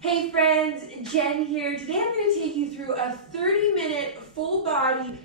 Hey friends, Jen here. Today I'm going to take you through a 30-minute full body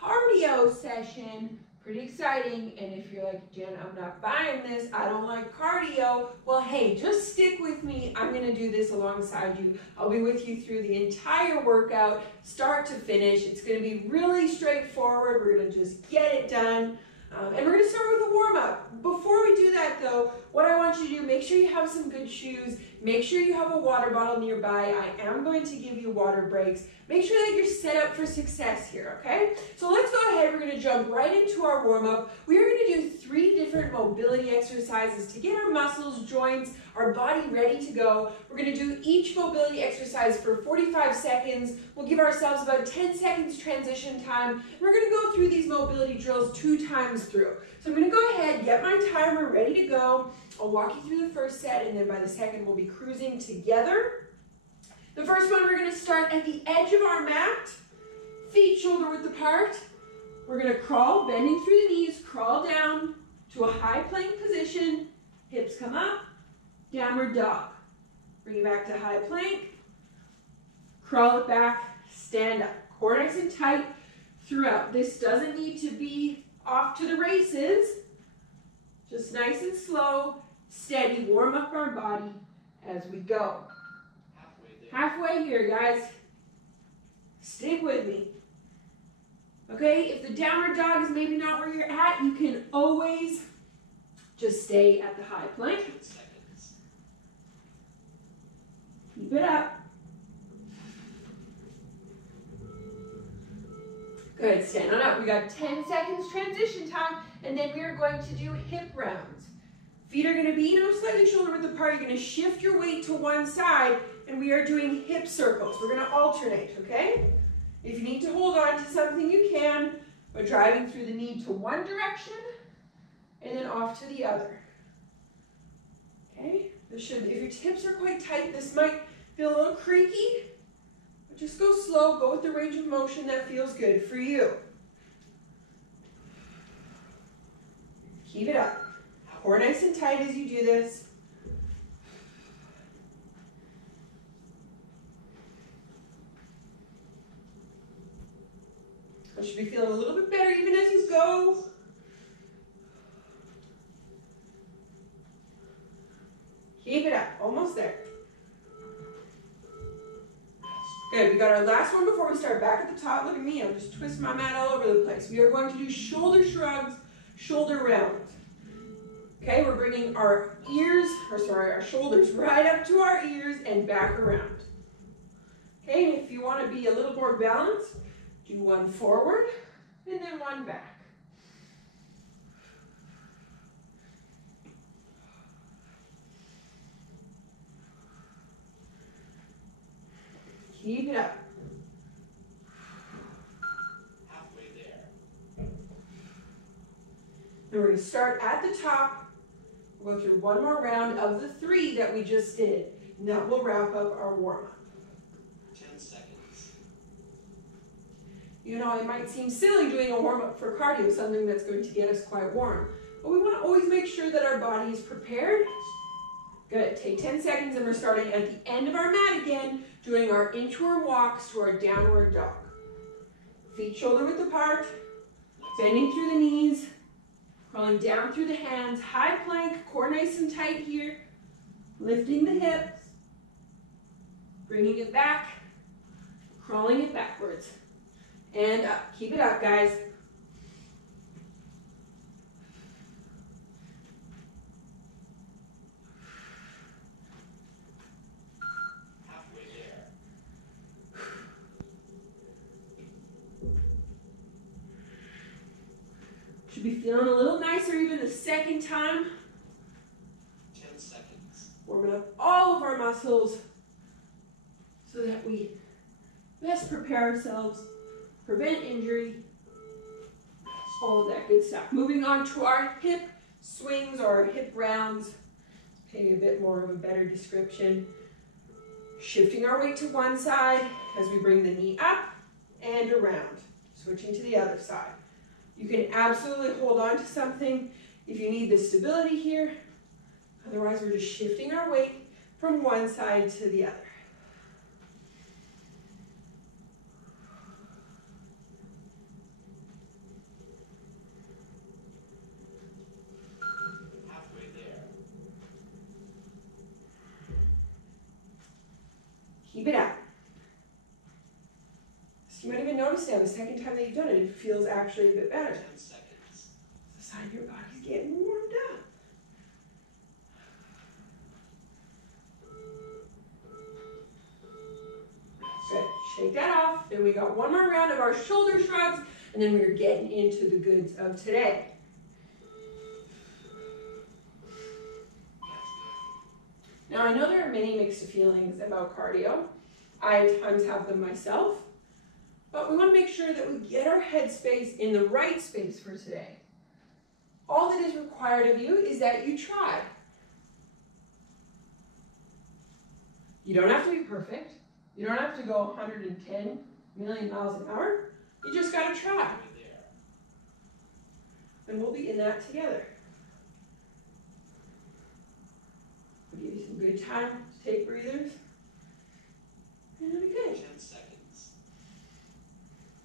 cardio session. Pretty exciting. And if you're like, Jen, I'm not buying this, I don't like cardio. Well, hey, just stick with me. I'm going to do this alongside you. I'll be with you through the entire workout, start to finish. It's going to be really straightforward. We're going to just get it done. And we're going to start with a warm-up. Before we do that though, what I want you to do, make sure you have some good shoes. Make sure you have a water bottle nearby. I am going to give you water breaks. Make sure that you're set up for success here, okay? So let's go ahead. We're going to jump right into our warm-up. We are going to do 3 different mobility exercises to get our muscles, joints, our body ready to go. We're going to do each mobility exercise for 45 seconds. We'll give ourselves about 10 seconds transition time. We're going to go through these mobility drills 2 times through. So I'm going to go ahead, get my timer ready to go. I'll walk you through the first set, and then by the second, we'll be cruising together. The first one, we're going to start at the edge of our mat, feet shoulder width apart. We're going to crawl, bending through the knees, crawl down to a high plank position. Hips come up, downward dog. Bring it back to high plank, crawl it back, stand up. Core nice and tight throughout. This doesn't need to be off to the races. Just nice and slow, steady, warm up our body as we go. Halfway here, guys. Stick with me. Okay, if the downward dog is maybe not where you're at, you can always just stay at the high plank. Keep it up. Good, stand on up. We got 10 seconds transition time, and then we are going to do hip rounds. Feet are going to be, slightly shoulder width apart. You're going to shift your weight to one side, and we are doing hip circles. We're going to alternate, okay? If you need to hold on to something, you can, but driving through the knee to one direction, and then off to the other. Okay? If your hips are quite tight, this might feel a little creaky. Just go slow, go with the range of motion that feels good for you. Keep it up. Core nice and tight as you do this. I should be feeling a little bit better even as you go. Keep it up, almost there. Good, we got our last one before we start. Back at the top, look at me, I'm just twisting my mat all over the place. We are going to do shoulder shrugs, shoulder rounds. Okay, we're bringing our our shoulders right up to our ears and back around. Okay, and if you want to be a little more balanced, do one forward and then one back. Keep it up. Halfway there. And we're going to start at the top. We'll go through one more round of the 3 that we just did. And that will wrap up our warm-up. 10 seconds. It might seem silly doing a warm-up for cardio, something that's going to get us quite warm. But we want to always make sure that our body is prepared. Good. Take 10 seconds, and we're starting at the end of our mat again, doing our inchworm walks to our downward dog. Feet shoulder width apart, bending through the knees, crawling down through the hands, high plank, core nice and tight here, lifting the hips, bringing it back, crawling it backwards, and up. Keep it up, guys. Should be feeling a little nicer even the second time. 10 seconds. Warming up all of our muscles so that we best prepare ourselves, prevent injury, all of that good stuff. Moving on to our hip swings or our hip rounds. Paying a bit more of a better description. Shifting our weight to one side as we bring the knee up and around. Switching to the other side. You can absolutely hold on to something if you need the stability here. Otherwise, we're just shifting our weight from one side to the other. Keep it out. So you might even notice now the second time that you've done it, it feels actually a bit better. 10 seconds. It's a sign your body's getting warmed up. Good. Shake that off. Then we got one more round of our shoulder shrugs, and then we're getting into the goods of today. Now, I know there are many mixed feelings about cardio. I at times have them myself, but we want to make sure that we get our headspace in the right space for today. All that is required of you is that you try. You don't have to be perfect. You don't have to go 110 million miles an hour. You just got to try. And we'll be in that together. We'll give you some good time to take breathers. And it'll be good. 10 seconds.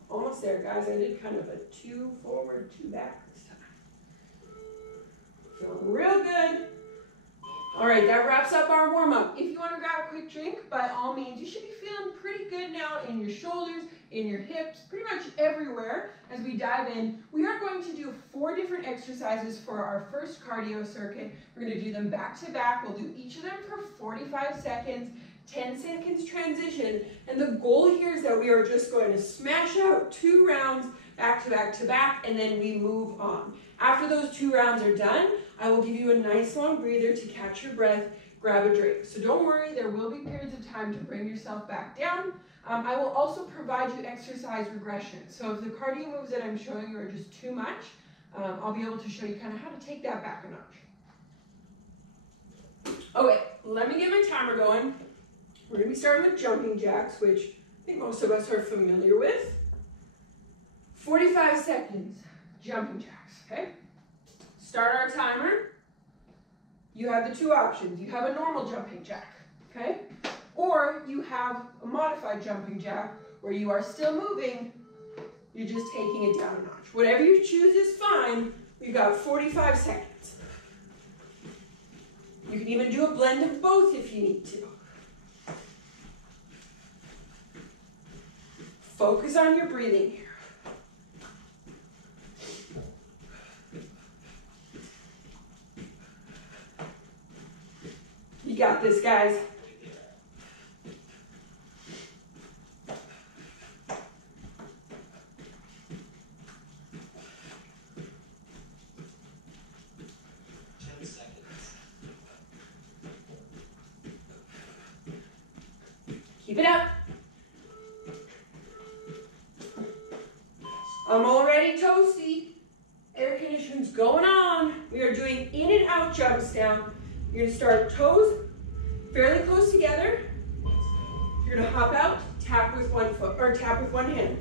Almost there, guys. I did kind of a 2 forward, 2 back this time. Feeling real good. All right, that wraps up our warm-up. If you want to grab a quick drink, by all means, you should be feeling pretty good now in your shoulders, in your hips, pretty much everywhere. As we dive in, we are going to do 4 different exercises for our first cardio circuit. We're going to do them back to back. We'll do each of them for 45 seconds, 10 seconds transition. And the goal here is that we are just going to smash out 2 rounds back to back to back, and then we move on. After those 2 rounds are done, I will give you a nice long breather to catch your breath, grab a drink. So don't worry, there will be periods of time to bring yourself back down. I will also provide you exercise regression. So if the cardio moves that I'm showing you are just too much, I'll be able to show you kind of how to take that back a notch. Okay, let me get my timer going. We're going to be starting with jumping jacks, which I think most of us are familiar with. 45 seconds, jumping jacks, okay? Start our timer. You have the 2 options. You have a normal jumping jack, okay? Or you have a modified jumping jack where you are still moving, you're just taking it down a notch. Whatever you choose is fine. We've got 45 seconds. You can even do a blend of both if you need to. Focus on your breathing here. You got this, guys. Keep it up. I'm already toasty. Air conditioning's going on. We are doing in and out jumps now. You're going to start toes fairly close together. You're going to hop out, tap with one foot, or tap with one hand.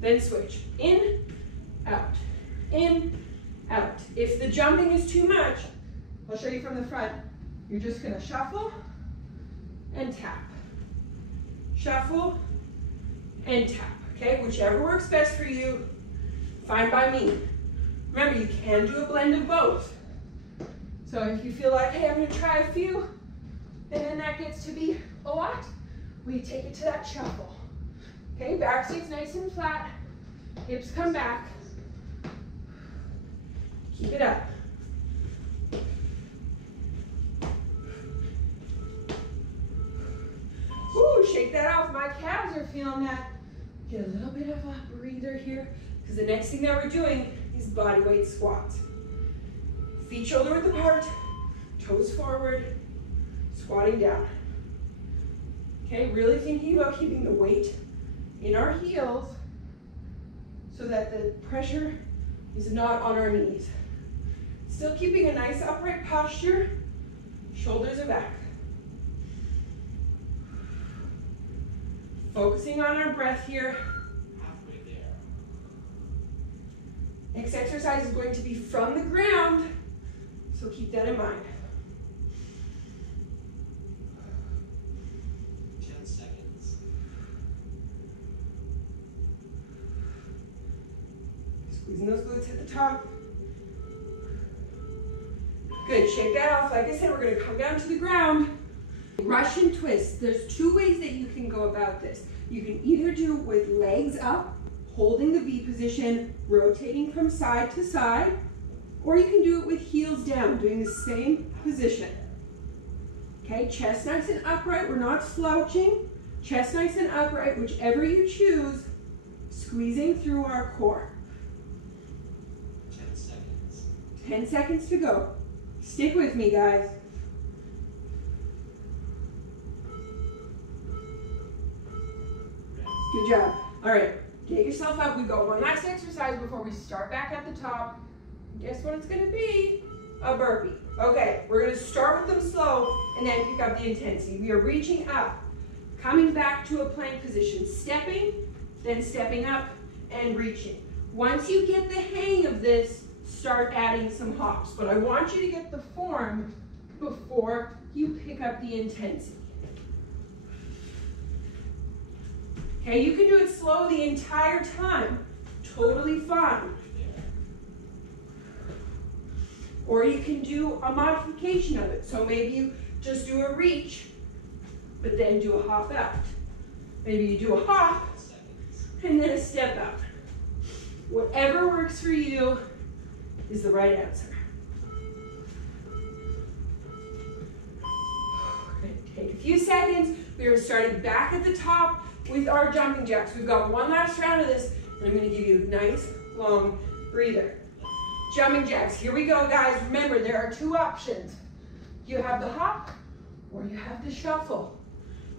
Then switch. In, out, in, out. If the jumping is too much, I'll show you from the front. You're just going to shuffle and tap. Shuffle and tap. Okay, whichever works best for you, fine by me. Remember, you can do a blend of both. So if you feel like, hey, I'm going to try a few, and then that gets to be a lot, we take it to that shuffle. Okay, back stays nice and flat. Hips come back. Keep it up. Ooh, shake that off. My calves are feeling that. Get a little bit of a breather here, because the next thing that we're doing is bodyweight squats. Feet shoulder width apart, toes forward, squatting down. Okay, really thinking about keeping the weight in our heels so that the pressure is not on our knees. Still keeping a nice upright posture, shoulders are back. Focusing on our breath here. Halfway there. Next exercise is going to be from the ground, so keep that in mind. 10 seconds. Squeezing those glutes at the top. Good, shake that off. Like I said, we're going to come down to the ground. Russian twist. There's two ways that you can go about this. You can either do it with legs up, holding the V position, rotating from side to side, or you can do it with heels down, doing the same position. Okay, chest nice and upright. We're not slouching. Chest nice and upright, whichever you choose, squeezing through our core. 10 seconds. 10 seconds to go. Stick with me, guys. Good job. All right, get yourself up. We go one last exercise before we start back at the top. Guess what it's gonna be? A burpee. Okay, we're gonna start with them slow and then pick up the intensity. We are reaching up, coming back to a plank position, stepping, then stepping up and reaching. Once you get the hang of this, start adding some hops. But I want you to get the form before you pick up the intensity. Okay, you can do it slow the entire time. Totally fine. Or you can do a modification of it. So maybe you just do a reach, but then do a hop out. Maybe you do a hop and then a step out. Whatever works for you is the right answer. We're going to take a few seconds. We are starting back at the top with our jumping jacks. We've got one last round of this, and I'm going to give you a nice long breather. Jumping jacks, here we go, guys. Remember, there are two options. You have the hop or you have the shuffle.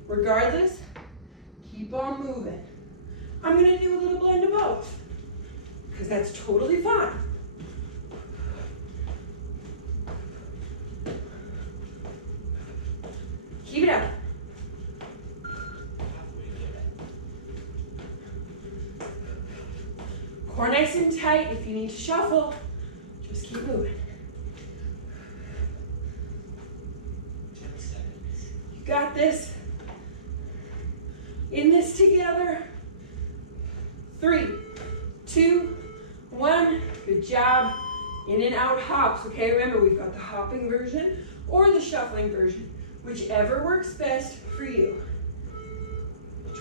Regardless, keep on moving. I'm going to do a little blend of both because that's totally fine. Keep it up. Core nice and tight. If you need to shuffle, just keep moving. 10 seconds. You got this. In this together. 3, 2, 1. Good job. In and out hops. Okay, remember we've got the hopping version or the shuffling version. Whichever works best for you.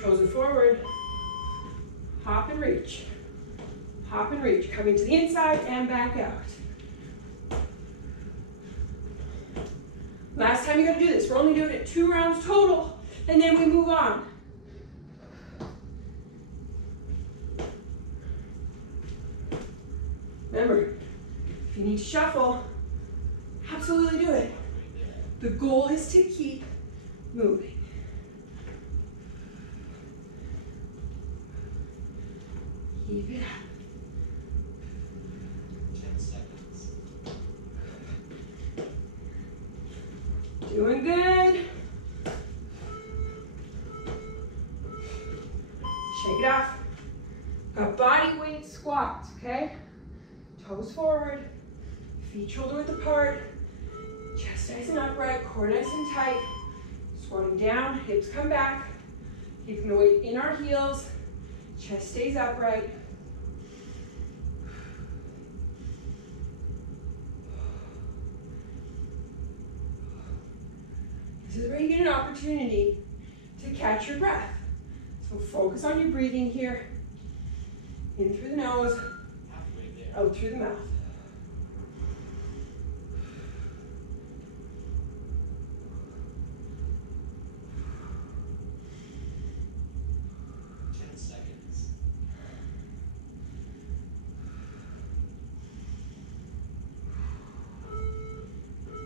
Toes are forward. Hop and reach. Hop and reach, coming to the inside and back out. Last time you're gonna do this, we're only doing it 2 rounds total, and then we move on. Remember, if you need to shuffle, absolutely do it. The goal is to keep moving. Keep it up. 10 seconds. Doing good. Shake it off. Got bodyweight squats, okay? Toes forward, feet shoulder width apart, chest nice and upright, core nice and tight. Squatting down, hips come back. Keeping the weight in our heels, chest stays upright. This is where you get an opportunity to catch your breath. So focus on your breathing here. In through the nose, out through the mouth.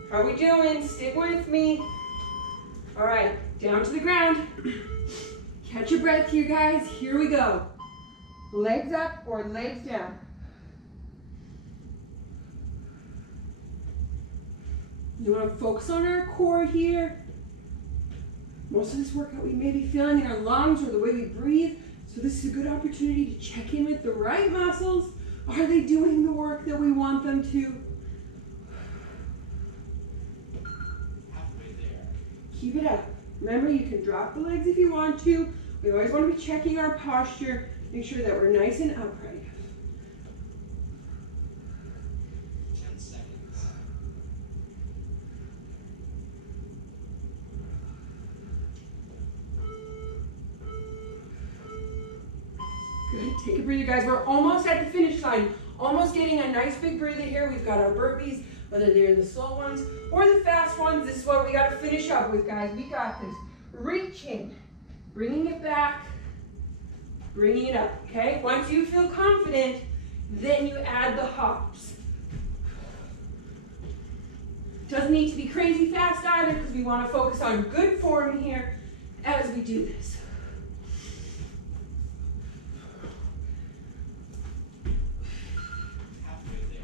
How are we doing? Stick with me. All right, down to the ground. Catch your breath here, guys. Here we go. Legs up or legs down. You want to focus on our core here. Most of this workout we may be feeling in our lungs or the way we breathe. So this is a good opportunity to check in with the right muscles. Are they doing the work that we want them to? Keep it up. Remember, you can drop the legs if you want to. We always want to be checking our posture. Make sure that we're nice and upright. 10 seconds. Good, take a breather, guys. We're almost at the finish line. Almost getting a nice big breather here. We've got our burpees, whether they're the slow ones or the fast ones. This is what we got to finish up with, guys. We got this. Reaching, bringing it back, bringing it up, okay? Once you feel confident, then you add the hops. Doesn't need to be crazy fast either because we want to focus on good form here as we do this.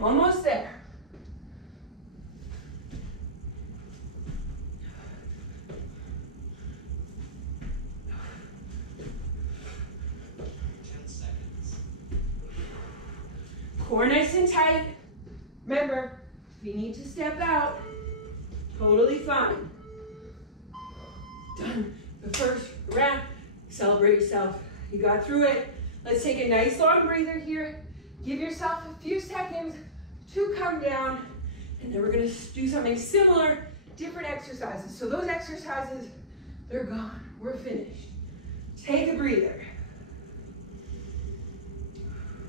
Almost there. Core nice and tight. Remember, if you need to step out, totally fine. Done the first round. Celebrate yourself. You got through it. Let's take a nice long breather here. Give yourself a few seconds to come down, and then we're going to do something similar, different exercises. So those exercises, they're gone. We're finished. Take a breather.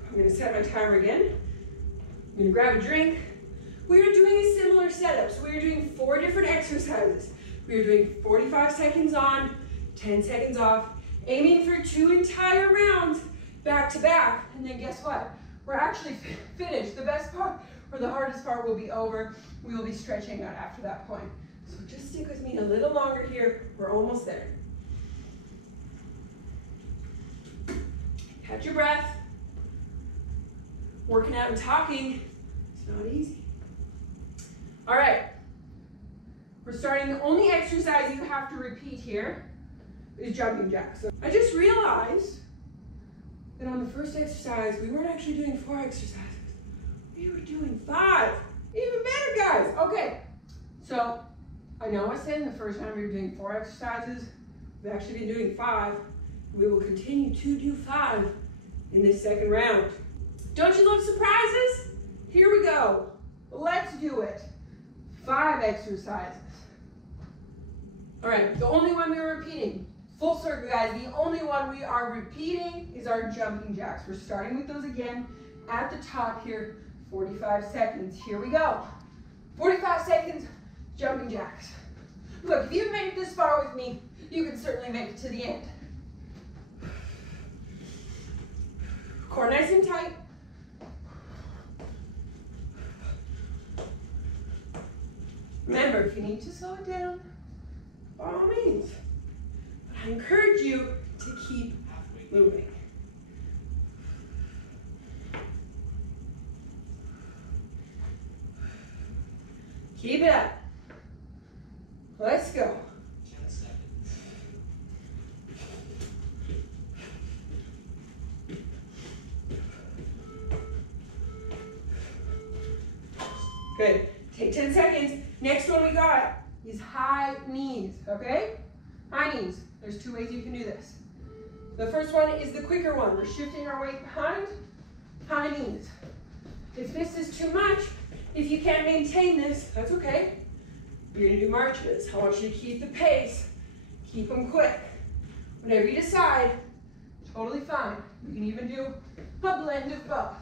I'm going to set my timer again. I'm going to grab a drink. We are doing a similar setup. So we are doing 4 different exercises. We are doing 45 seconds on, 10 seconds off, aiming for 2 entire rounds back to back. And then guess what? We're actually finished. The best part or the hardest part will be over. We will be stretching out after that point. So just stick with me a little longer here. We're almost there. Catch your breath. Working out and talking, it's not easy. All right. We're starting, the only exercise you have to repeat here is jumping jacks. So I just realized that on the first exercise, we weren't actually doing 4 exercises. We were doing 5. Even better, guys. Okay, so I know I said in the first time we were doing 4 exercises. We've actually been doing 5. We will continue to do 5 in this second round. Don't you love surprises? Here we go. Let's do it. 5 exercises. All right, the only one we are repeating. Full circle, guys. The only one we are repeating is our jumping jacks. We're starting with those again at the top here. 45 seconds. Here we go. 45 seconds, jumping jacks. Look, if you've made it this far with me, you can certainly make it to the end. Core nice and tight. Remember, if you need to slow it down, by all means. But I encourage you to keep moving. Keep it up. Let's go. 10 seconds. Good. Take 10 seconds. Next one we got is high knees, okay? High knees. There's 2 ways you can do this. The first one is the quicker one. We're shifting our weight behind, high knees. If this is too much, if you can't maintain this, that's okay. You're gonna do marches. I want you to keep the pace, keep them quick. Whatever you decide, totally fine. You can even do a blend of both.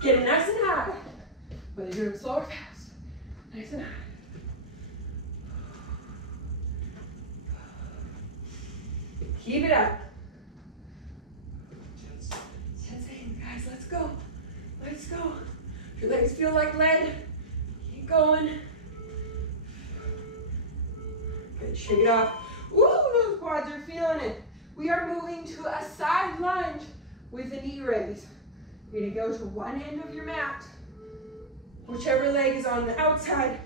Get it nice and high, whether you're doing slow or fast. Nice and high. Keep it up. 10 seconds. 10 seconds, guys, let's go. Let's go. If your legs feel like lead, keep going. Good, shake it off. Ooh, those quads are feeling it. We are moving to a side lunge with a knee raise. You're gonna go to one end of your mat. Whichever leg is on the outside,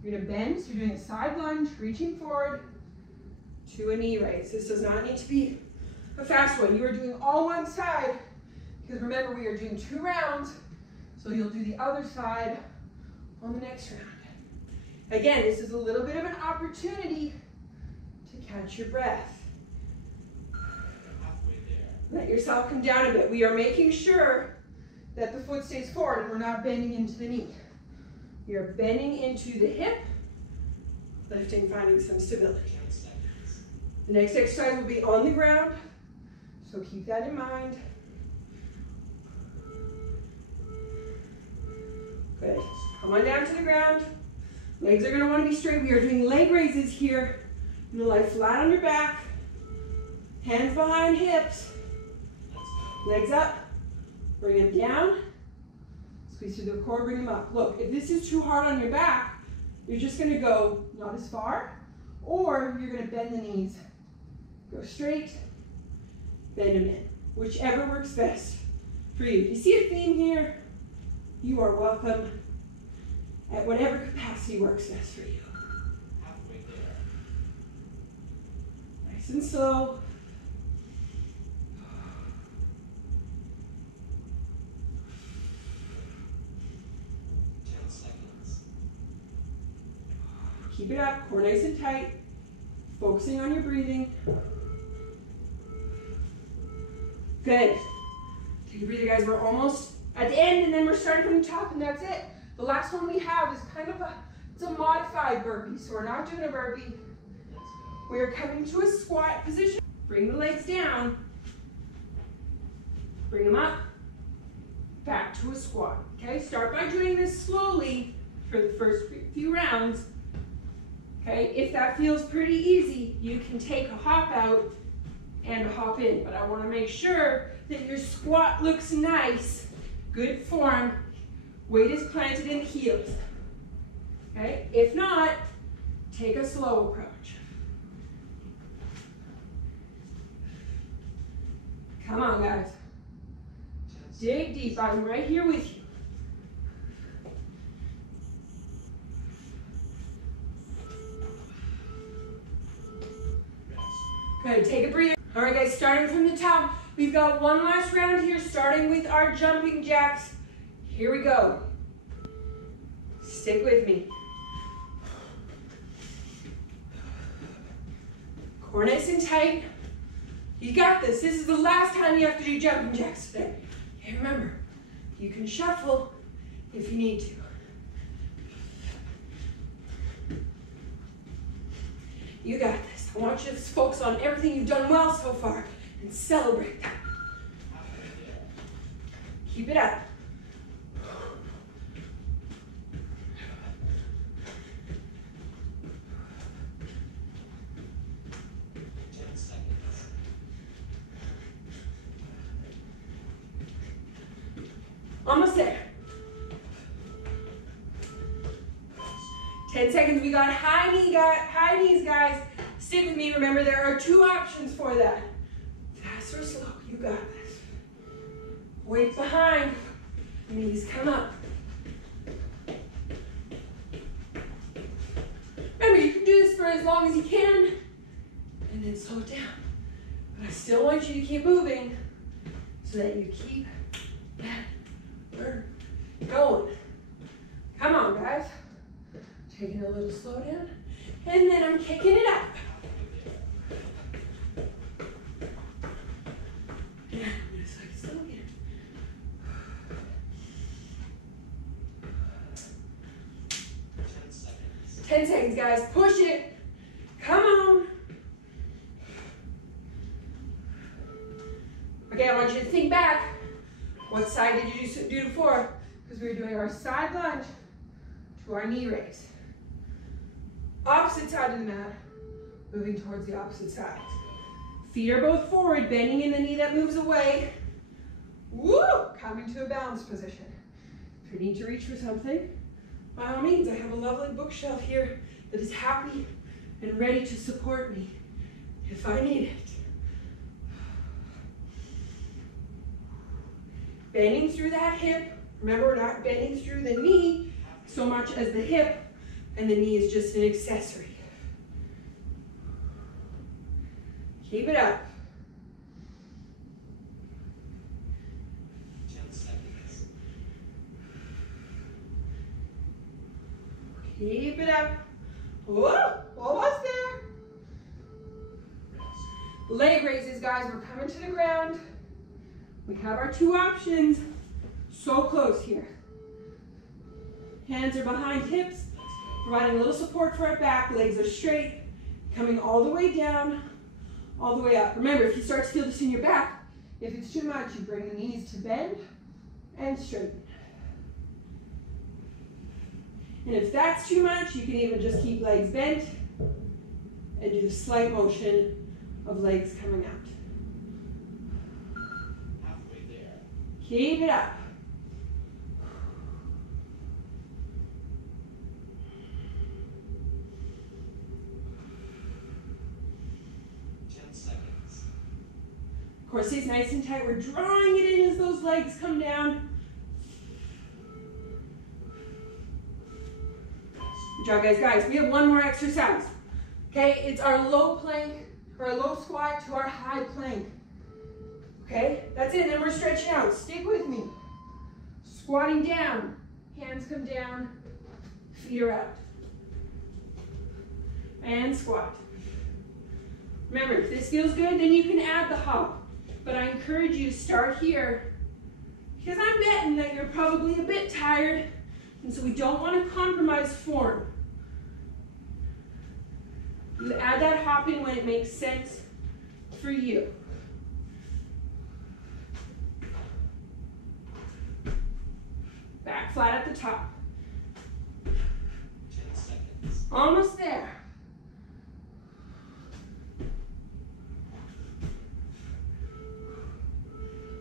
you're gonna bend. So you're doing a side lunge, reaching forward to a knee raise. This does not need to be a fast one. You are doing all one side, because remember, we are doing 2 rounds, so you'll do the other side on the next round. Again, this is a little bit of an opportunity to catch your breath. Halfway there. Let yourself come down a bit. We are making sure that the foot stays forward and we're not bending into the knee. We are bending into the hip, lifting, finding some stability. 10 seconds. The next exercise will be on the ground, so keep that in mind. Good. Come on down to the ground. Legs are going to want to be straight. We are doing leg raises here. You're going to lie flat on your back. Hands behind hips. Legs up. Bring them down. Squeeze through the core, bring them up. Look, if this is too hard on your back, you're just going to go not as far, or you're going to bend the knees. Go straight, bend them in. Whichever works best for you. You see a theme here? You are welcome at whatever capacity works best for you. Halfway there. Nice and slow. Keep it up, core nice and tight, focusing on your breathing. Good. Take a breather, guys. We're almost at the end, and then we're starting from the top, and that's it. The last one we have is kind of it's a modified burpee, so we're not doing a burpee. We're coming to a squat position. Bring the legs down. Bring them up. Back to a squat. Okay, start by doing this slowly for the first few rounds. Okay, if that feels pretty easy, you can take a hop out and a hop in, but I want to make sure that your squat looks nice, good form, weight is planted in the heels. Okay, if not, take a slow approach. Come on, guys. Dig deep, I'm right here with you. Good, take a breather. All right, guys, starting from the top. We've got one last round here, starting with our jumping jacks. Here we go. Stick with me. Core nice and tight. You got this. This is the last time you have to do jumping jacks today. Okay, remember, you can shuffle if you need to. You got this. I want you to focus on everything you've done well so far and celebrate that. Keep it up. Almost there. 10 seconds. We got high knees, guys. Stick with me. Remember, there are two options for that. Fast or slow. You got this. Weight behind. Knees come up. Remember, you can do this for as long as you can, and then slow it down. But I still want you to keep moving so that you keep that burn going. Come on, guys. Taking a little slow down, and then I'm kicking it up. And I'm going to start slow again. 10 seconds, guys. Push it. Come on. Okay, I want you to think back. What side did you do before? Because we were doing our side lunge to our knee raise. Opposite side of the mat, moving towards the opposite side. Feet are both forward, bending in the knee that moves away. Woo! Coming to a balanced position. If you need to reach for something, by all means, I have a lovely bookshelf here that is happy and ready to support me if I need it. Bending through that hip. Remember, we're not bending through the knee so much as the hip, and the knee is just an accessory. Keep it up. 10 seconds. Keep it up. Whoa, almost there. Leg raises, guys. We're coming to the ground. We have our two options. So close here. Hands are behind hips, providing a little support for our back. Legs are straight, coming all the way down. all the way up. Remember, if you start to feel this in your back, if it's too much, you bring the knees to bend and straighten. And if that's too much, you can even just keep legs bent and do the slight motion of legs coming out. Halfway there. Keep it up. Core stays nice and tight. We're drawing it in as those legs come down. Good job, guys. Guys, we have one more exercise. Okay, it's our low plank, or our low squat to our high plank. Okay, that's it. Then we're stretching out. Stick with me. Squatting down. Hands come down. Feet are out. And squat. Remember, if this feels good, then you can add the hop. But I encourage you to start here because I'm betting that you're probably a bit tired, and so we don't want to compromise form. You add that hop in when it makes sense for you. Back flat at the top. 10 seconds. Almost there.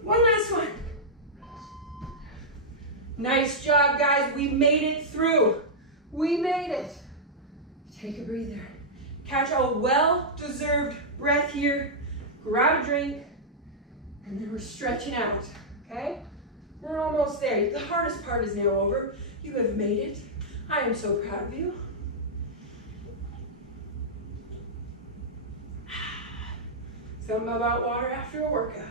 One last one. Nice job, guys. We made it through. We made it. Take a breather. Catch a well-deserved breath here. Grab a drink. And then we're stretching out, okay? We're almost there. The hardest part is now over. You have made it. I am so proud of you. Something about water after a workout.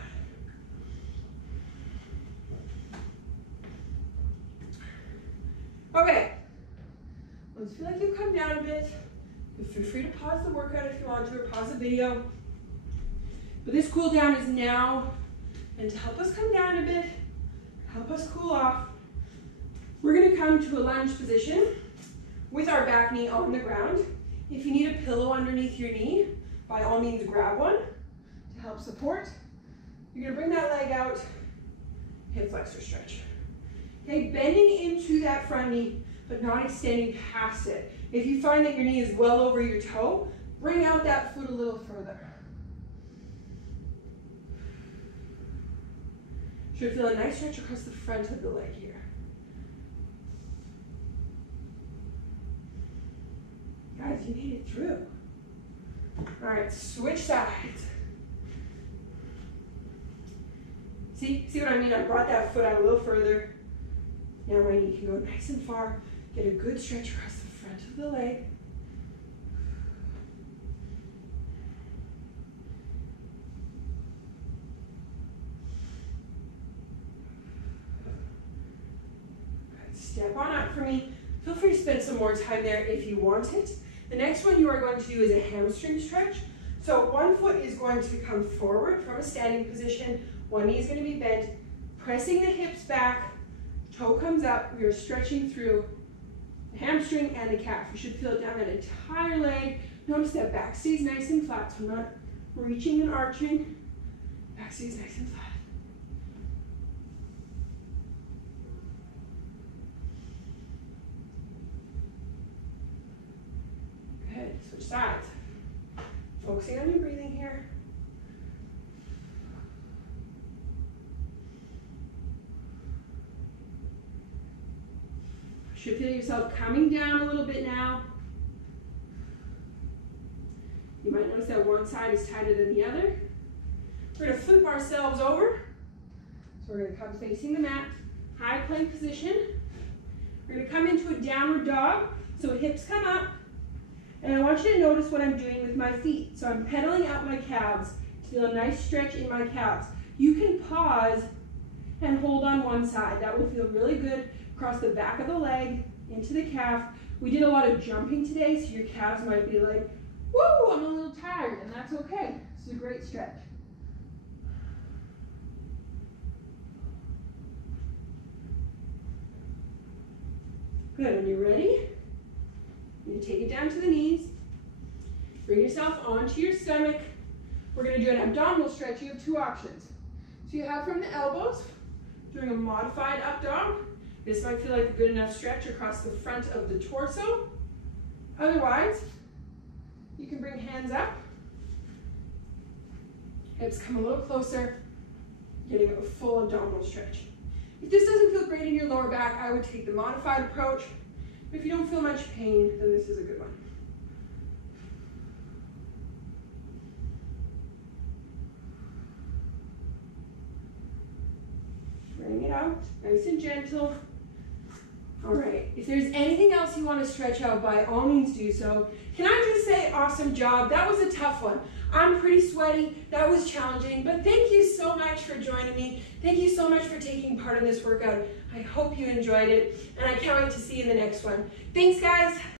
Okay, once you feel like you've come down a bit, feel free to pause the workout if you want to, or pause the video. But this cool down is now, and to help us come down a bit, help us cool off, we're gonna come to a lunge position with our back knee on the ground. If you need a pillow underneath your knee, by all means grab one to help support. You're gonna bring that leg out, hip flexor stretch. Okay, bending into that front knee, but not extending past it. If you find that your knee is well over your toe, bring out that foot a little further. Should feel a nice stretch across the front of the leg here. Guys, you made it through. All right, switch sides. See what I mean? I brought that foot out a little further. Now my knee can go nice and far. Get a good stretch across the front of the leg. Good. Step on up for me. Feel free to spend some more time there if you want it. The next one you are going to do is a hamstring stretch. So one foot is going to come forward from a standing position. One knee is going to be bent, pressing the hips back. Toe comes up, we are stretching through the hamstring and the calf. You should feel it down that entire leg. Notice that back stays nice and flat, so we're not reaching and arching. Back stays nice and flat. Good, switch sides. Focusing on your breathing here. Should feel yourself coming down a little bit now. You might notice that one side is tighter than the other. We're going to flip ourselves over. So we're going to come facing the mat, high plank position. We're going to come into a downward dog. So hips come up. And I want you to notice what I'm doing with my feet. So I'm pedaling out my calves to feel a nice stretch in my calves. You can pause and hold on one side. That will feel really good. Across the back of the leg, into the calf. We did a lot of jumping today, so your calves might be like, woo, I'm a little tired, and that's okay. It's a great stretch. Good, when you're ready, you take it down to the knees. Bring yourself onto your stomach. we're gonna do an abdominal stretch. You have two options. So you have from the elbows, doing a modified up dog. This might feel like a good enough stretch across the front of the torso. Otherwise, you can bring hands up, hips come a little closer, getting a full abdominal stretch. If this doesn't feel great in your lower back, I would take the modified approach. If you don't feel much pain, then this is a good one. Bring it out, nice and gentle. All right, if there's anything else you want to stretch out, by all means do so. Can I just say awesome job? That was a tough one. I'm pretty sweaty, that was challenging, but thank you so much for joining me. Thank you so much for taking part in this workout. I hope you enjoyed it, and I can't wait to see you in the next one. Thanks, guys.